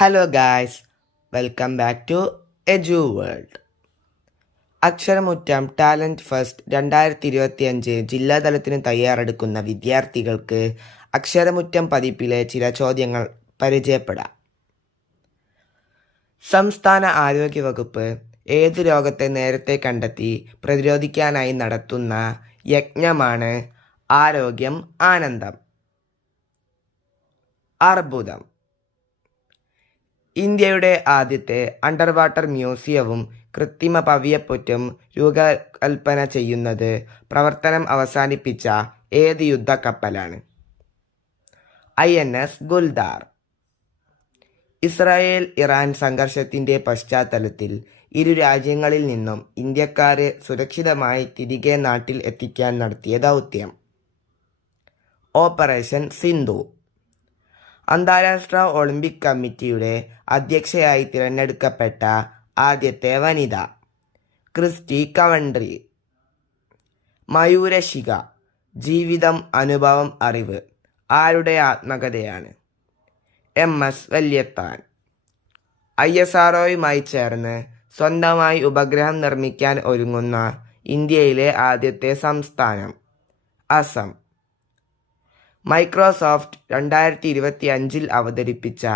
Hello guys, welcome back to Edu World. Aksharamuttam talent first 2025 ജില്ലാതലത്തിന് തയ്യാറെടുക്കുന്ന വിദ്യാർത്ഥികൾക്ക് അക്ഷരമുറ്റം പതിപ്പിലെ ചില ചോദ്യങ്ങൾ പരിചയപ്പെടാം. സംസ്ഥാന ആരോഗ്യവകുപ്പ് ഏത് രോഗത്തെ നേരത്തെ കണ്ടെത്തി പ്രതിരോധിക്കാനായി നടത്തുന്ന യജ്ഞമാണ് ആരോഗ്യം ആനന്ദം? അർബുദം. ഇന്ത്യയുടെ ആദ്യത്തെ അണ്ടർ വാട്ടർ മ്യൂസിയവും കൃത്രിമ പവിഴപ്പുറ്റും രൂപകൽപ്പന ചെയ്യുന്നത് പ്രവർത്തനം അവസാനിപ്പിച്ച ഏത് യുദ്ധക്കപ്പലാണ്? INS ഗുൽദാർ. ഇസ്രായേൽ ഇറാൻ സംഘർഷത്തിൻ്റെ പശ്ചാത്തലത്തിൽ ഇരു രാജ്യങ്ങളിൽ നിന്നും ഇന്ത്യക്കാരെ സുരക്ഷിതമായി തിരികെ നാട്ടിൽ എത്തിക്കാൻ നടത്തിയ ദൗത്യം ഓപ്പറേഷൻ സിന്ധു. അന്താരാഷ്ട്ര ഒളിമ്പിക് കമ്മിറ്റിയുടെ അധ്യക്ഷയായി തിരഞ്ഞെടുക്കപ്പെട്ട ആദ്യത്തെ വനിത ക്രിസ്റ്റി കവൻട്രി. മയൂരശിഖ. ജീവിതം, അനുഭവം, അറിവ് ആരുടെ ആത്മകഥയാണ്? MS വല്യത്താൻ. ISROയുമായി ചേർന്ന് സ്വന്തമായി ഉപഗ്രഹം നിർമ്മിക്കാൻ ഒരുങ്ങുന്ന ഇന്ത്യയിലെ ആദ്യത്തെ സംസ്ഥാനം അസം. മൈക്രോസോഫ്റ്റ് 2025 അവതരിപ്പിച്ച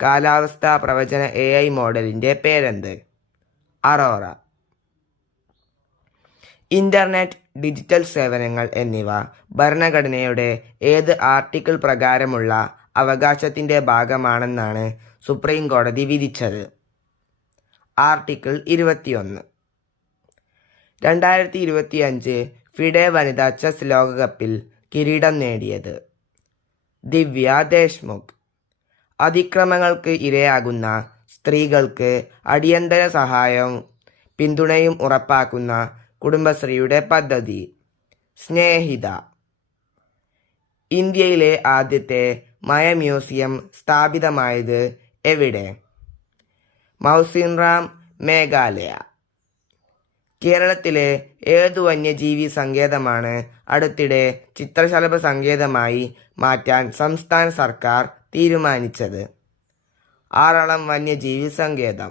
കാലാവസ്ഥാ പ്രവചന AI മോഡലിൻ്റെ പേരെന്ത്? അറോറ. ഇൻ്റർനെറ്റ്, ഡിജിറ്റൽ സേവനങ്ങൾ എന്നിവ ഭരണഘടനയുടെ ഏത് ആർട്ടിക്കിൾ പ്രകാരമുള്ള അവകാശത്തിൻ്റെ ഭാഗമാണെന്നാണ് സുപ്രീം കോടതി വിധിച്ചത്? ആർട്ടിക്കിൾ 21. 2025 ഫിഡെ വനിതാ ചെസ് ലോകകപ്പിൽ കിരീടം നേടിയത് ദിവ്യ ദേശ്മുഖ്. അതിക്രമങ്ങൾക്ക് ഇരയാകുന്ന സ്ത്രീകൾക്ക് അടിയന്തര സഹായവും പിന്തുണയും ഉറപ്പാക്കുന്ന കുടുംബശ്രീയുടെ പദ്ധതി സ്നേഹിത. ഇന്ത്യയിലെ ആദ്യത്തെ മയ മ്യൂസിയം സ്ഥാപിതമായത് എവിടെ? മൗസിൻറാം, മേഘാലയ. കേരളത്തിലെ ഏതു വന്യജീവി സങ്കേതമാണ് അടുത്തിടെ ചിത്രശലഭ സങ്കേതമായി മാറ്റാൻ സംസ്ഥാന സർക്കാർ തീരുമാനിച്ചത്? ആറളം വന്യജീവി സങ്കേതം.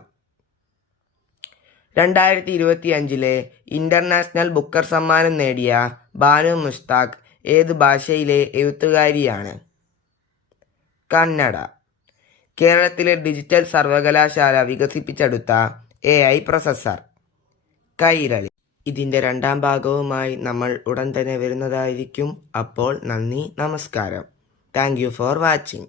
2025 ഇന്റർനാഷണൽ ബുക്കർ സമ്മാനം നേടിയ ബാനു മുഷ്താഖ് ഏത് ഭാഷയിലെ എഴുത്തുകാരിയാണ്? കന്നഡ. കേരളത്തിലെ ഡിജിറ്റൽ സർവകലാശാല വികസിപ്പിച്ചെടുത്ത AI പ്രൊസസ്സർ കൈരളി. ഇതിൻ്റെ രണ്ടാം ഭാഗവുമായി നമ്മൾ ഉടൻ തന്നെ വരുന്നതായിരിക്കും. അപ്പോൾ നന്ദി, നമസ്കാരം. Thank you for watching.